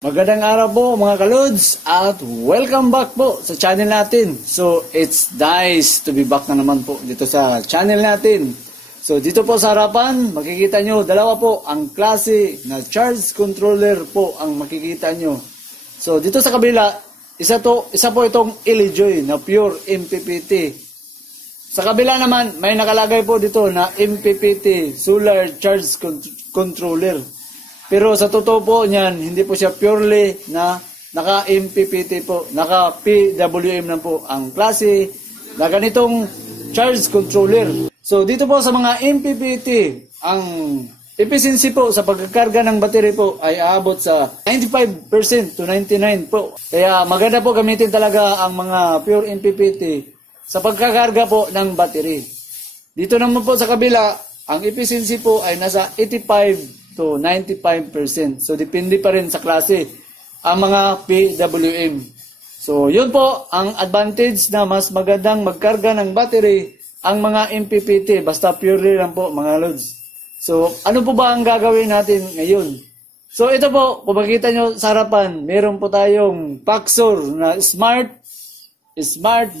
Magandang araw po mga kalods at welcome back po sa channel natin. So it's nice to be back na naman po dito sa channel natin. So dito po sa harapan makikita nyo dalawa po ang klase na charge controller po ang makikita nyo. So dito sa kabila isa po itong Elejoy na pure MPPT. Sa kabila naman may nakalagay po dito na MPPT solar charge controller. Pero sa totoo po niyan, hindi po siya purely na naka-MPPT po, naka-PWM na po ang klase na ganitong charge controller. So dito po sa mga MPPT, ang efficiency po sa pagkakarga ng battery po ay aabot sa 95% to 99% po. Kaya maganda po gamitin talaga ang mga pure MPPT sa pagkakarga po ng battery. Dito naman po sa kabila, ang efficiency po ay nasa 85% to 95%. So, depende pa rin sa klase ang mga PWM. So, yun po ang advantage na mas magandang magkarga ng battery ang mga MPPT. Basta purely lang po mga lods. So, ano po ba ang gagawin natin ngayon? So, ito po, kung makikita nyo sa harapan, meron po tayong Paxor na smart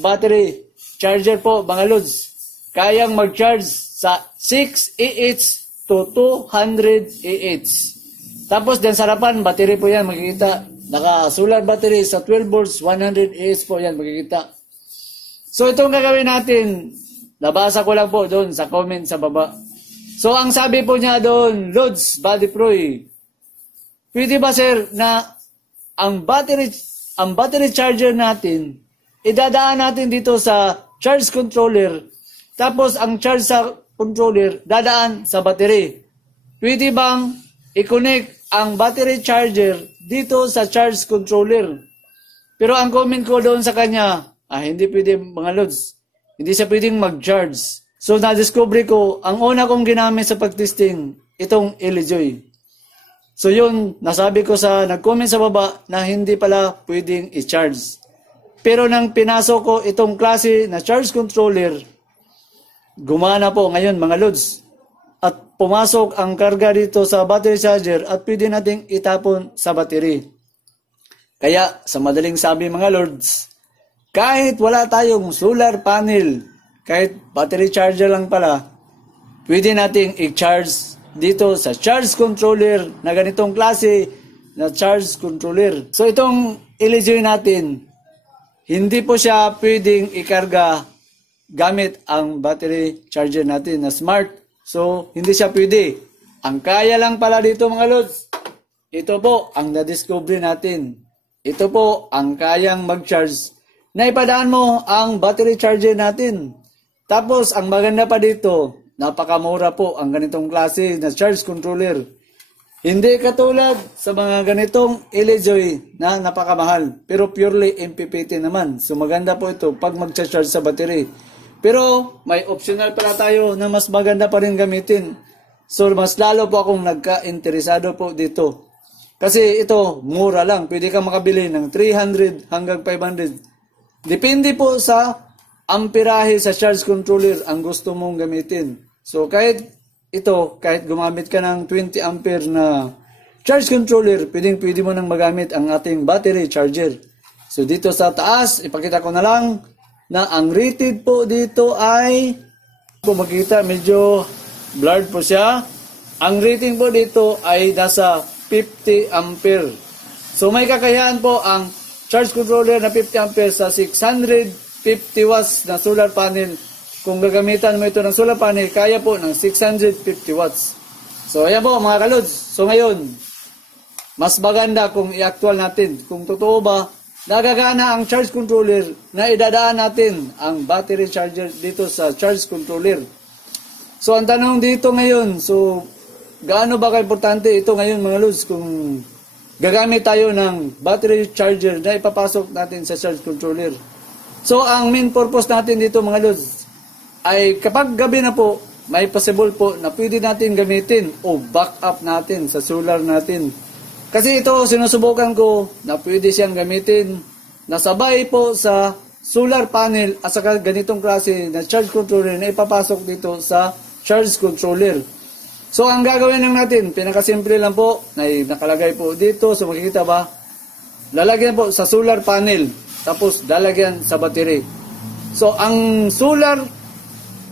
battery charger po mga lods. Kayang mag-charge sa 6 AH to 200 AH. Tapos dyan sa harapan, battery po yan, makikita. Naka-solar battery sa 12 volts, 100 AH po yan, makikita. So itong gagawin natin, nabasa ko lang po doon sa comment sa baba. So ang sabi po niya doon, Lods Body Pro, pwede ba sir na ang battery charger natin, idadaan natin dito sa charge controller, tapos ang charge sa controller dadaan sa battery. Pwede bang i-connect ang battery charger dito sa charge controller? Pero ang comment ko doon sa kanya, hindi pwede mga lods. Hindi siya pwedeng mag-charge. So na-discover ko, ang una kong ginamit sa pag-testing, itong Elejoy. So yun, nasabi ko sa nag-comment sa baba na hindi pala pwedeng i-charge. Pero nang pinasok ko itong klase na charge controller, gumana po ngayon mga lods. At pumasok ang karga dito sa battery charger at pwede nating itapon sa battery. Kaya sa madaling sabi mga lords, kahit wala tayong solar panel, kahit battery charger lang pala, pwede nating i-charge dito sa charge controller na ganitong klase na charge controller. So itong Elejoy natin, hindi po siya pwedeng ikarga gamit ang battery charger natin na smart. So, hindi siya pwede. Ang kaya lang pala dito mga lods, ito po ang na-discover natin. Ito po ang kayang mag-charge na ipadaan mo ang battery charger natin. Tapos, ang maganda pa dito, napakamura po ang ganitong klase na charge controller. Hindi katulad sa mga ganitong Elejoy na napakamahal. Pero purely MPPT naman. So, maganda po ito pag mag-charge sa battery. Pero may optional pala tayo na mas maganda pa rin gamitin. So mas lalo po akong nagka-interesado po dito. Kasi ito, mura lang. Pwede kang makabili ng 300 hanggang 500. Depende po sa amperahe sa charge controller ang gusto mong gamitin. So kahit gumamit ka ng 20 ampere na charge controller, pwede mo nang magamit ang ating battery charger. So dito sa taas, ipakita ko na lang na ang rated po dito ay, kung makikita medyo blurred po siya, ang rating po dito ay nasa 50 ampere. So may kakayahan po ang charge controller na 50 ampere sa 650 watts na solar panel. Kung gagamitan mo ito ng solar panel, kaya po ng 650 watts. So ayan po mga kalods. So ngayon, mas maganda kung i-actual natin kung totoo ba nagagana ang charge controller na idadaan natin ang battery charger dito sa charge controller. So ang tanong dito ngayon, so gaano ba ka-importante ito ngayon mga lods kung gagamit tayo ng battery charger na ipapasok natin sa charge controller. So ang main purpose natin dito mga lods ay kapag gabi na po, may possible po na pwede natin gamitin o backup natin sa solar natin. Kasi ito, sinusubukan ko na pwede siyang gamitin na sabay po sa solar panel at saka ganitong klase na charge controller na ipapasok dito sa charge controller. So, ang gagawin lang natin, pinakasimple lang po, na nakalagay po dito. So, makikita ba? Lalagyan po sa solar panel. Tapos, lalagyan sa battery. So, ang solar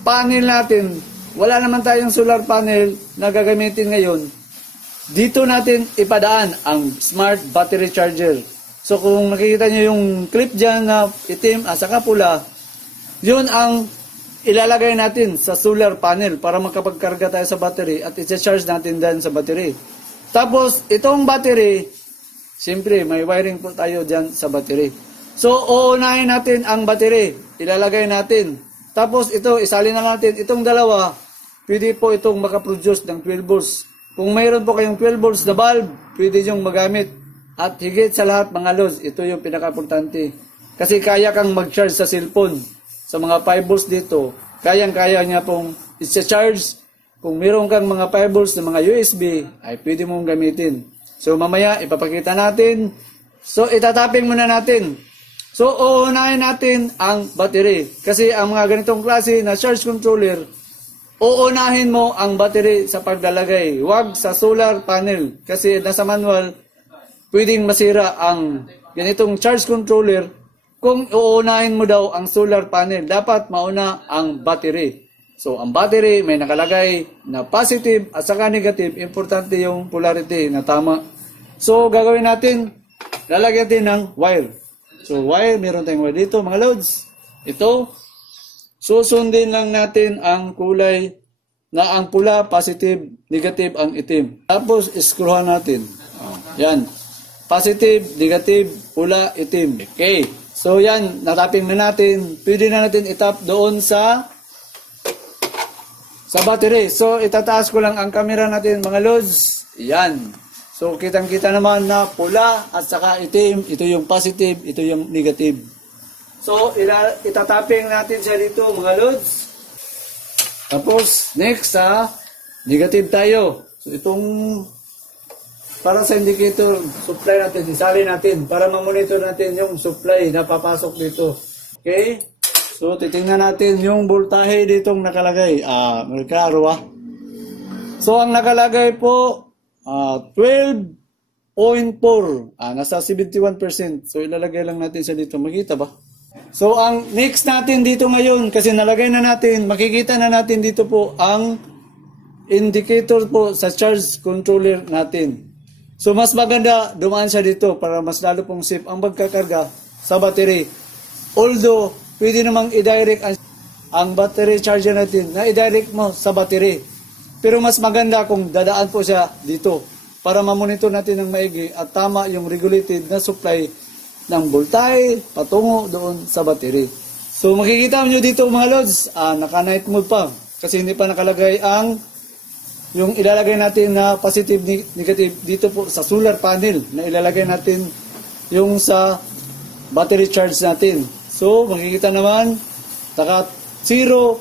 panel natin, wala naman tayong solar panel na gagamitin ngayon. Dito natin ipadaan ang smart battery charger. So, kung nakikita nyo yung clip dyan na itim at saka pula, yun ang ilalagay natin sa solar panel para makapagkarga tayo sa battery at i-charge natin din sa battery. Tapos, itong battery, siyempre, may wiring po tayo dyan sa battery. So, uunahin natin ang battery. Ilalagay natin. Tapos, ito, isalin na natin. Itong dalawa, pwede po itong makaproduce ng 12 volts. Kung mayroon po kayong 12 volts na bulb, pwede niyong magamit. At higit sa lahat, mga lods, ito yung pinaka-importante. Kasi kaya kang mag-charge sa cellphone. Sa mga 5 volts dito, kayang-kaya niya pong i-charge. Kung meron kang mga 5 volts na mga USB, ay pwede mong gamitin. So, mamaya, ipapakita natin. So, itataping muna natin. So, uunahin natin ang battery. Kasi ang mga ganitong klase na charge controller, uunahin mo ang battery sa paglalagay. Huwag sa solar panel. Kasi nasa manual, pwedeng masira ang ganitong charge controller. Kung uunahin mo daw ang solar panel, dapat mauna ang battery. So, ang battery may nakalagay na positive at saka negative. Importante yung polarity na tama. So, gagawin natin, lalagyan din ng wire. So, wire, meron tayong wire dito, mga loads. Ito, susundin lang natin ang kulay na ang pula, positive, negative ang itim. Tapos, screwhan natin. Yan. Positive, negative, pula, itim. Okay. So, yan. Nataping na natin. Pwede na natin itap doon sa battery. So, itataas ko lang ang camera natin, mga lods. Yan. So, kitang-kita naman na pula at saka itim. Ito yung positive, ito yung negative. So, itataping natin siya dito, mga lods. Tapos, next sa negative tayo. So, itong para sa indicator, supply natin, isali natin para ma-monitor natin yung supply na papasok dito. Okay? So, titingnan natin yung voltahe ditong nakalagay. Merkaro So, ang nakalagay po, 12.4. Nasa 71%. So, ilalagay lang natin siya dito. Makita ba? So, ang next natin dito ngayon, kasi nalagay na natin, makikita na natin dito po ang indicator po sa charge controller natin. So, mas maganda dumaan siya dito para mas lalo pong safe ang pagkakarga sa battery. Although, pwede namang i-direct ang battery charger natin na i-direct mo sa battery. Pero mas maganda kung dadaan po siya dito para ma-monitor natin ng maigi at tama yung regulated na supply ng voltahe patungo doon sa battery. So, makikita nyo dito, mga lods, naka-night mode pa kasi hindi pa nakalagay ang yung ilalagay natin na positive, negative dito po sa solar panel na ilalagay natin yung sa battery charge natin. So, makikita naman, taka 0.0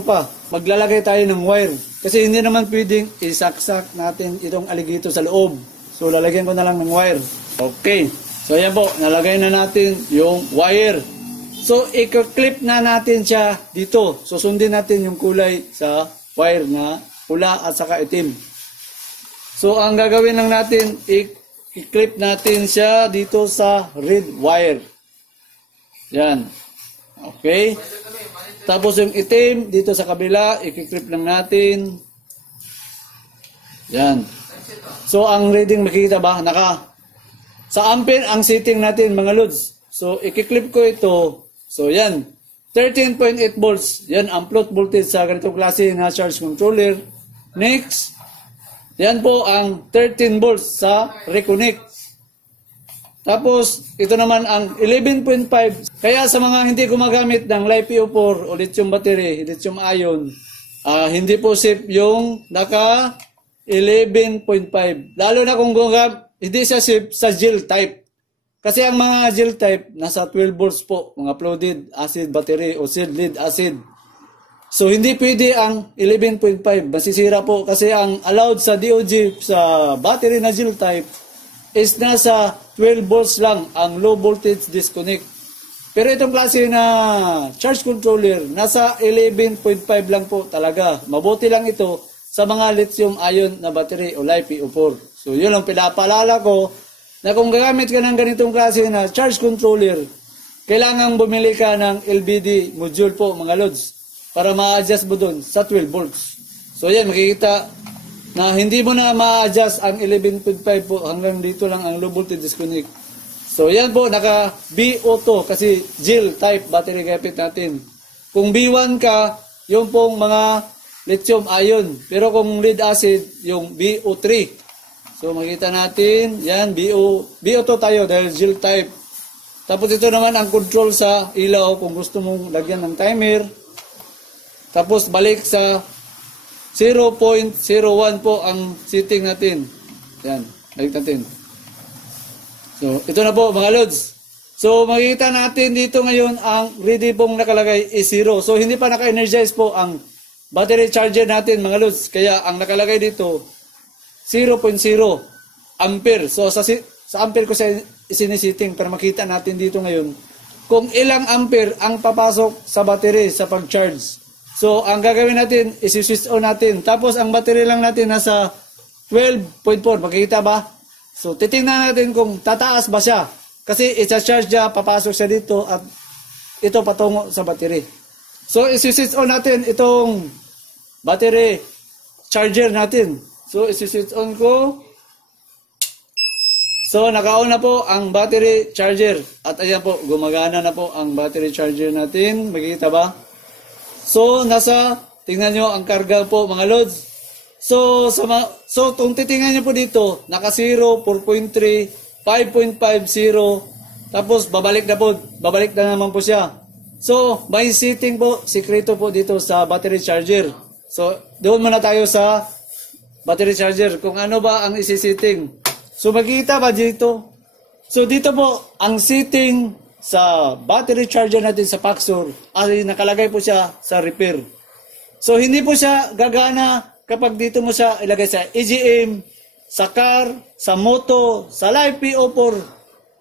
pa. Maglalagay tayo ng wire. Kasi hindi naman pwedeng isaksak natin itong aligito sa loob. So, lalagyan ko na lang ng wire. Okay. So, ayan po. Nalagay na natin yung wire. So, i-clip na natin siya dito. So, sundin natin yung kulay sa wire na pula at saka itim. So, ang gagawin lang natin, i-clip natin siya dito sa red wire. Yan. Okay. Tapos yung itim, dito sa kabila, i-clip lang natin. Yan. So, ang reading, makikita ba? Sa ampere, ang setting natin, mga lods. So, i-clip ko ito. So, yan. 13.8 volts. Yan ang float voltage sa ganitong klase na charge controller. Next, yan po ang 13 volts sa reconnect. Tapos, ito naman ang 11.5. Kaya sa mga hindi gumagamit ng LiPo4 o lithium battery, lithium ion, hindi po safe yung naka 11.5. Lalo na kung hindi siya safe sa gel type. Kasi ang mga gel type, nasa 12 volts po, mga flooded acid battery o sealed lead acid. So, hindi pwede ang 11.5. Masisira po kasi ang allowed sa DOG sa battery na gel type is nasa 12 volts lang ang low voltage disconnect. Pero itong klase na charge controller, nasa 11.5 lang po talaga. Mabuti lang ito sa mga lithium-ion na battery o LiPo4. So, yun ang pinapaalala ko na kung gagamit ka ng ganitong klase na charge controller, kailangan bumili ka ng LBD module po mga lods para ma-adjust mo dun sa 12 volts. So, yan, makikita na hindi mo na ma-adjust ang 11.5 po hanggang dito lang ang low voltage disconnect. So, yan po, naka BO2 kasi gel type battery gamit natin. Kung B1 ka, yung pong mga lithium ion. Pero kung lead acid, yung BO3. So, makita natin, yan, BO2 tayo dahil gel type. Tapos ito naman ang control sa ilaw kung gusto mong lagyan ng timer. Tapos balik sa 0.01 po ang setting natin. Yan, balik natin. So, ito na po mga lods. So, makikita natin dito ngayon ang ready pong nakalagay is 0. So, hindi pa naka-energize po ang battery charger natin mga lods. Kaya, ang nakalagay dito, 0.0 ampere. So, sa ampere ko siya isinisitting para makita natin dito ngayon kung ilang ampere ang papasok sa battery sa pag-charge. So, ang gagawin natin, isi-switch on natin. Tapos, ang battery lang natin nasa 12.4. Makikita ba? So, titingnan natin kung tataas ba siya. Kasi, isa-charge siya, papasok siya dito, at ito patungo sa battery. So, isi-switch on natin itong battery charger natin. So, isi-switch on ko. So, naka-on na po ang battery charger. At ayan po, gumagana na po ang battery charger natin. Makikita ba? So, tingnan nyo ang karga po mga lods. So, kung titingnan nyo po dito, naka 0, 4.3, 5.50, tapos babalik na naman po siya. So, may setting po, sikreto po dito sa battery charger. So, doon muna tayo sa battery charger, kung ano ba ang isi-setting. So, makikita ba dito? So, dito po, ang setting sa battery charger natin sa Paxor ay nakalagay po siya sa repair. So, hindi po siya gagana kapag dito mo siya ilagay sa EGM, sa car, sa moto, sa LiPo4.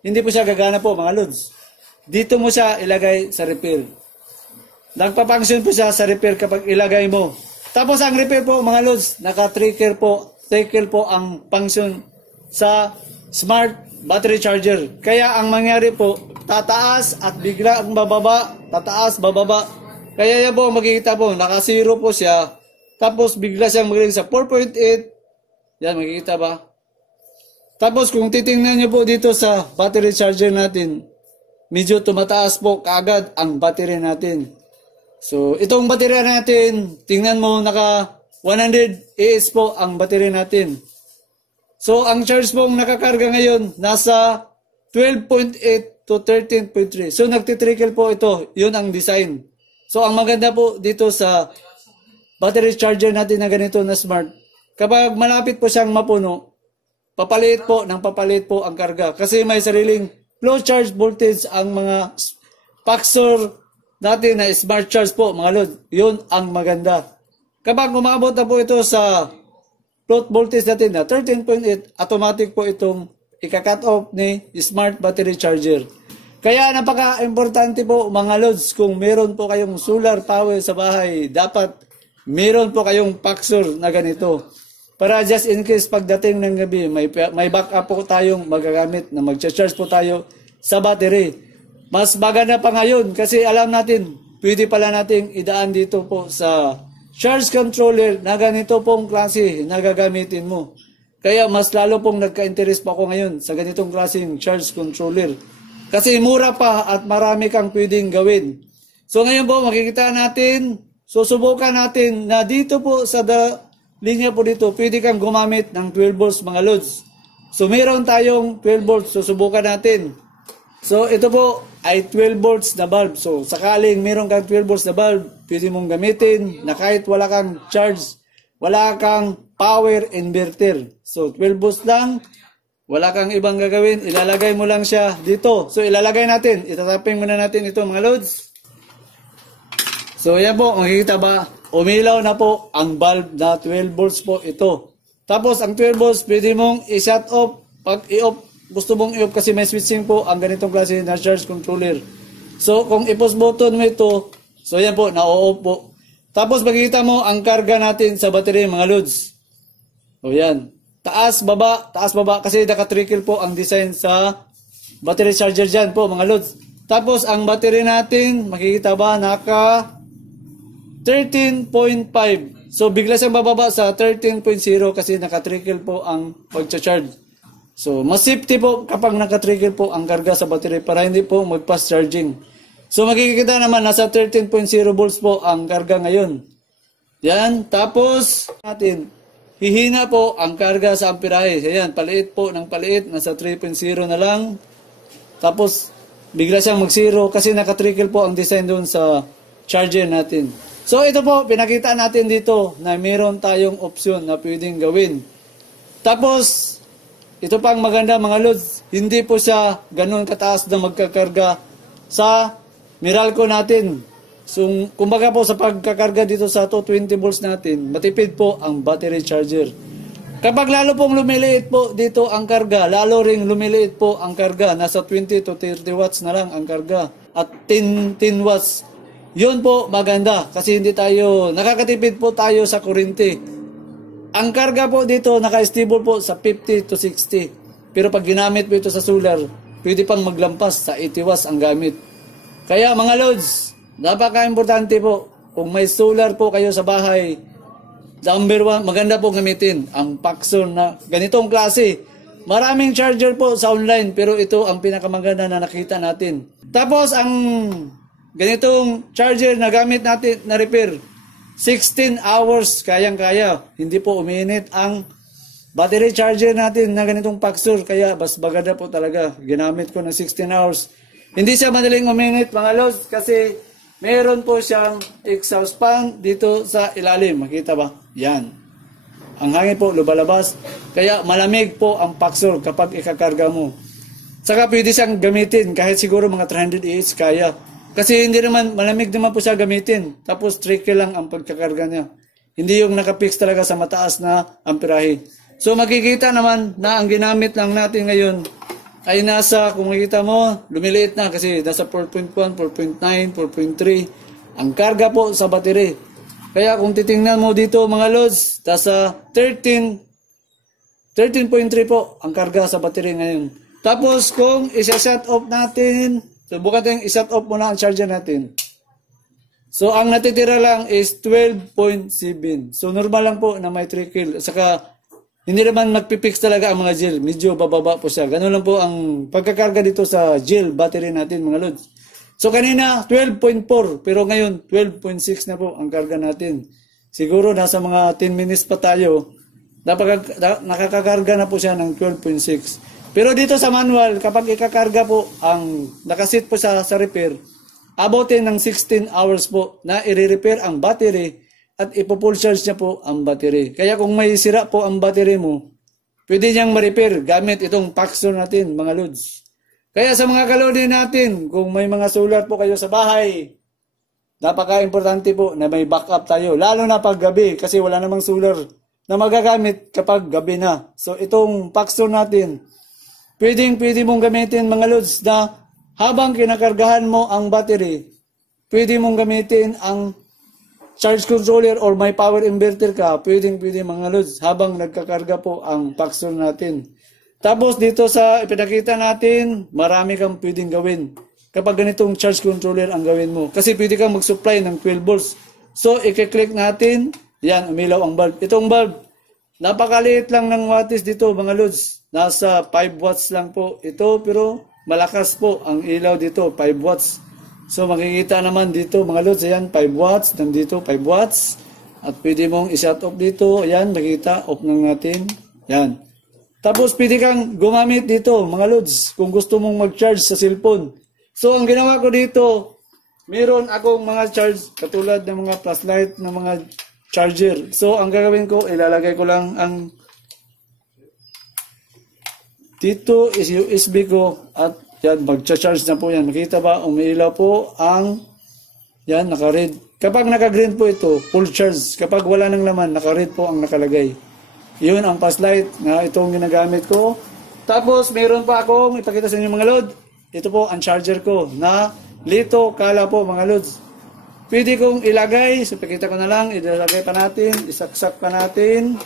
Hindi po siya gagana po mga lods. Dito mo siya ilagay sa repair. Nagpapunction po siya sa repair kapag ilagay mo. Tapos ang repair po mga lods, naka-trickle po ang function sa smart battery charger. Kaya ang mangyari po, tataas at bigla ang bababa, tataas, bababa. Kaya yan po makikita po, naka-0 po siya. Tapos bigla siyang magaling sa 4.8. Yan, makikita ba? Tapos kung titingnan nyo po dito sa battery charger natin, medyo tumataas po kaagad ang battery natin. So, itong battery natin, tingnan mo, naka 100 AH po ang battery natin. So, ang charge pong nakakarga ngayon, nasa 12.8 to 13.3. So, nagtitrickle po ito. Yun ang design. So, ang maganda po dito sa battery charger natin na ganito na smart, kapag malapit po siyang mapuno, papalit po ang karga. Kasi may sariling low charge voltage ang mga Paxor natin na smart charge po, mga lod. Yun ang maganda. Kapag umabot na po ito sa float voltage natin na 13.8, automatic po itong ika-cut off ni smart battery charger. Kaya napaka-importante po mga lods, kung meron po kayong solar power sa bahay, dapat meron po kayong Paxor na ganito. Para just in case pagdating ng gabi, may backup po tayong magagamit na mag-charge po tayo sa battery. Mas maganda pa ngayon kasi alam natin, pwede pala nating idaan dito po sa charge controller na ganito pong klase na gagamitin mo. Kaya mas lalo pong nagka-interest pa ako ngayon sa ganitong klaseng charge controller. Kasi mura pa at marami kang pwedeng gawin. So ngayon po makikita natin, susubukan natin na dito po sa linya po dito, pwede kang gumamit ng 12 volts mga lods. So meron tayong 12 volts, susubukan natin. So ito po ay 12 volts na bulb. So sakaling meron kang 12 volts na bulb, pwede mong gamitin na kahit wala kang charge, wala kang power inverter. So 12 volts lang, wala kang ibang gagawin, ilalagay mo lang siya dito. So ilalagay natin, itataping muna natin ito mga lods. So yan po, makikita ba? Umilaw na po ang bulb na 12 volts po ito. Tapos ang 12 volts, pwede mong i-shut off. Pag i-off, gusto mong i-off kasi may switching po ang ganitong klase na charge controller. So kung i-push button mo ito, so yan po, na-off po. Tapos makikita mo ang karga natin sa battery mga lods. O yan. Taas, baba kasi naka-trickle po ang design sa battery charger dyan po mga lods. Tapos ang battery natin, makikita ba, naka 13.5. So bigla siyang bababa sa 13.0 kasi naka-trickle po ang pag-charge. So mas safety po kapag naka-trickle po ang karga sa battery para hindi po mag-fast charging. So makikita naman nasa 13.0 volts po ang karga ngayon. Yan, tapos natin hihina po ang karga sa amperahe. Ayan, paliit po ng paliit, nasa 3.0 na lang. Tapos bigla siyang mag-0 kasi naka-trickle po ang design doon sa charger natin. So ito po, pinakita natin dito na mayroon tayong option na pwedeng gawin. Tapos ito pang maganda mga lods, hindi po siya ganun kataas na magkakarga sa Meralco natin. So, kumbaga po sa pagkakarga dito sa 220 volts natin, matipid po ang battery charger. Kapag lalo pong lumiliit po dito ang karga, lalo ring lumiliit po ang karga. Nasa 20 to 30 watts na lang ang karga. At 10 watts. Yun po maganda kasi hindi tayo, nakakatipid po tayo sa kuryente. Ang karga po dito naka-stable po sa 50 to 60. Pero pag ginamit po ito sa solar, pwede pang maglampas sa 80 watts ang gamit. Kaya mga lods, napaka-importante po, kung may solar po kayo sa bahay, number 1, maganda po gamitin ang Paxson na ganitong klase. Maraming charger po sa online, pero ito ang pinakamaganda na nakita natin. Tapos ang ganitong charger na gamit natin na repair, 16 hours kayang-kaya. Hindi po uminit ang battery charger natin na ganitong Paxson, kaya mas maganda po talaga. Ginamit ko na 16 hours. Hindi siya madaling uminit mga lods kasi meron po siyang exhaust fan dito sa ilalim. Makita ba? Yan. Ang hangin po lubalabas. Kaya malamig po ang Paxson kapag ikakarga mo. Saka pwede siyang gamitin kahit siguro mga 300 Ah kaya. Kasi hindi naman, malamig naman po siya gamitin. Tapos trickle lang ang pagkakarga niya. Hindi yung nakapix talaga sa mataas na amperahe. So makikita naman na ang ginamit lang natin ngayon ay nasa, kung makikita mo, lumiliit na kasi nasa 4.1, 4.9, 4.3 ang karga po sa battery. Kaya kung titingnan mo dito mga lods, nasa 13.3 po ang karga sa battery ngayon. Tapos kung isa-shut off natin, subukan tayong i-shut off muna ang charger natin. So ang natitira lang is 12.7. So normal lang po na may trickle. Saka hindi naman magpipix talaga ang mga gel. Medyo bababa po siya. Ganun lang po ang pagkakarga dito sa gel battery natin mga lods. So kanina 12.4 pero ngayon 12.6 na po ang karga natin. Siguro nasa mga 10 minutes pa tayo. Nakakakarga na po siya ng 12.6. Pero dito sa manual, kapag ikakarga po ang nakasit po sa repair, abutin ng 16 hours po na i-repair ang battery at ipo-full charge niya po ang battery. Kaya kung may sira po ang battery mo, pwede niyang ma-repair gamit itong Paxson natin, mga lods. Kaya sa mga kalodi natin, kung may mga solar po kayo sa bahay, napaka-importante po na may backup tayo. Lalo na pag gabi, kasi wala namang solar na magagamit kapag gabi na. So itong Paxson natin, pwede mong gamitin mga lods na habang kinakargahan mo ang battery, pwede mong gamitin ang charge controller or may power inverter ka, pwede mga lods habang nagkakarga po ang Paxson natin. Tapos dito sa ipinakita natin, marami kang pwedeng gawin kapag ganitong charge controller ang gawin mo. Kasi pwede kang mag-supply ng 12 volts. So i-click natin, yan, umilaw ang bulb. Itong bulb, napakaliit lang ng wattage dito mga lods. Nasa 5 watts lang po ito, pero malakas po ang ilaw dito, 5 watts. So makikita naman dito mga lods, ayan, 5 watts, nandito 5 watts. At pwede mong i-shut off dito, ayan, makikita, off lang natin, yan. Tapos pwede kang gumamit dito mga lods, kung gusto mong mag-charge sa cellphone. So ang ginawa ko dito, meron akong mga charge, katulad ng mga flashlight, ng mga charger. So ang gagawin ko, ilalagay ko lang ang dito is USB ko at yan, mag-charge na po yan. Makita ba? Umiilaw po ang yan, naka-red. Kapag naka-green po ito, full charge. Kapag wala nang laman, naka-red po ang nakalagay. Yun ang flashlight na itong ginagamit ko. Tapos, meron pa akong ipakita sa inyo mga lods. Ito po ang charger ko na Lito Kala po mga lods. pwede kong ilagay. So, pakita ko na lang. Ilagay pa natin. Isaksak pa natin.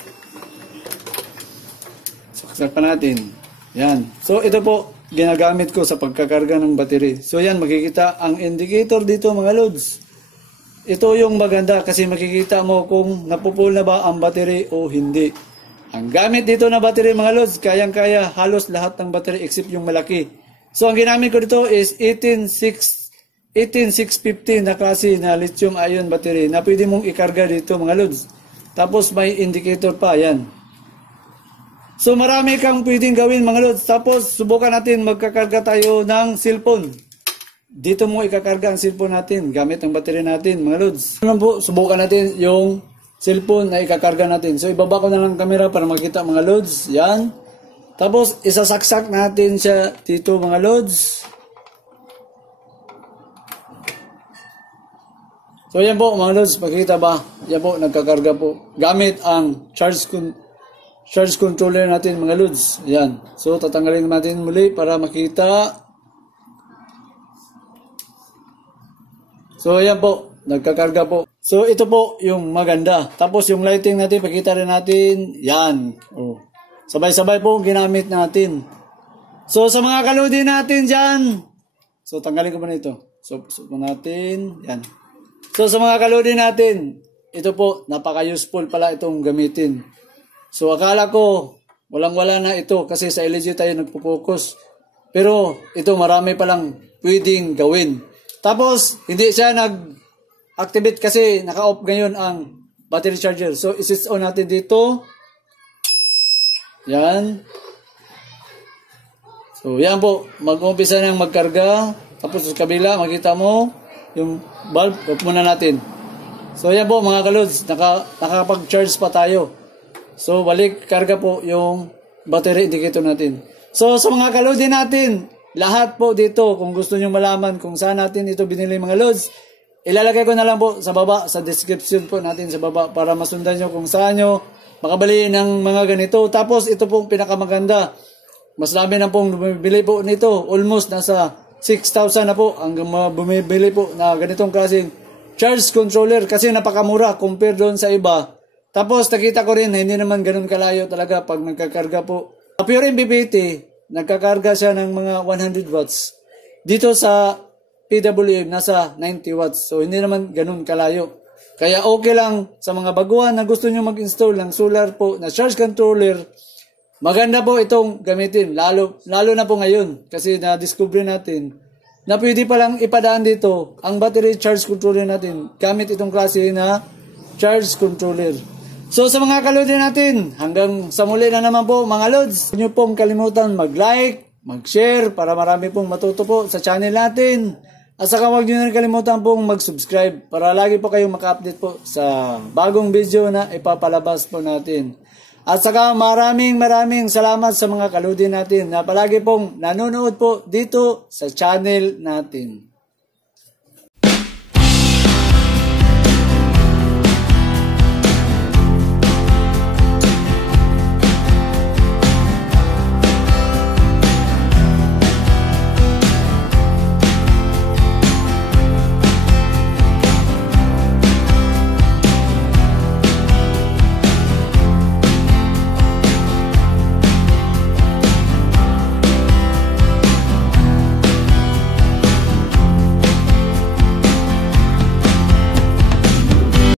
Saksak pa natin. Yan. So, ito po, ginagamit ko sa pagkakarga ng battery. So, yan, makikita ang indicator dito mga lods. Ito yung maganda kasi makikita mo kung napupul na ba ang battery o hindi. Ang gamit dito na battery mga lods, kayang-kaya halos lahat ng battery except yung malaki. So, ang ginamit ko dito is 18650 na klase na lithium-ion battery na pwede mong ikarga dito mga lods. Tapos may indicator pa, yan. So, marami kang pwedeng gawin mga lods. Tapos, subukan natin magkakarga tayo ng cellphone. Dito mo ikakarga ang cellphone natin gamit ang battery natin mga lods. Subukan natin yung cellphone na ikakarga natin. So, ibaba ko na lang camera para makita mga lods. Yan. Tapos, isasaksak natin siya dito mga lods. So, yan po mga lods. Pakita ba? Yan po, nagkakarga po. Gamit ang charge controller natin mga lods. Yan. So, tatanggalin natin muli para makita. So, yan po. Nagkakarga po. So, ito po yung maganda. Tapos, yung lighting natin, pakita rin natin. Yan. Oh. Sabay-sabay po ginamit natin. So, sa mga kaludi natin dyan. So, tanggalin ko ba na ito? So, natin. Yan. So, sa mga kaludi natin, ito po, napaka-useful pala itong gamitin. So, akala ko, walang-wala na ito kasi sa LG tayo nagpo-focus. Pero, ito marami palang pwedeng gawin. Tapos, hindi siya nag-activate kasi naka-off ngayon ang battery charger. So, i-switch on natin dito. Yan. So, yan po. Mag-umpisa nang magkarga. Tapos, sa kabila, makita mo yung bulb. Off muna natin. So, yan po mga kalods. Nakapag-charge pa tayo. So, balik karga po yung battery indicator natin. So, sa mga kalodi natin, lahat po dito, kung gusto nyo malaman kung saan natin ito binili mga lods, ilalagay ko na lang po sa baba, sa description po natin sa baba para masundan nyo kung saan nyo makabili ng mga ganito. Tapos, ito pong pinakamaganda. Mas dami na pong bumibili po nito. Almost nasa 6,000 na po ang bumibili po na ganitong klaseng charge controller kasi napakamura compare doon sa iba. Tapos, nakita ko rin na hindi naman ganun kalayo talaga pag nagkakarga po. Pure MPPT, nagkakarga siya ng mga 100 watts. Dito sa PWM, nasa 90 watts. So, hindi naman ganun kalayo. Kaya okay lang sa mga baguhan na gusto nyo mag-install ng solar po na charge controller. Maganda po itong gamitin. Lalo na po ngayon. Kasi na-discover natin na pwede palang ipadaan dito ang battery charge controller natin gamit itong klase na charge controller. So sa mga kalodi natin, hanggang sa muli na naman po mga lods. Huwag nyo pong kalimutan mag-like, mag-share para marami pong matuto po sa channel natin. At saka huwag nyo na kalimutan pong mag-subscribe para lagi po kayong maka-update po sa bagong video na ipapalabas po natin. At saka maraming salamat sa mga kalodi natin na palagi pong nanonood po dito sa channel natin.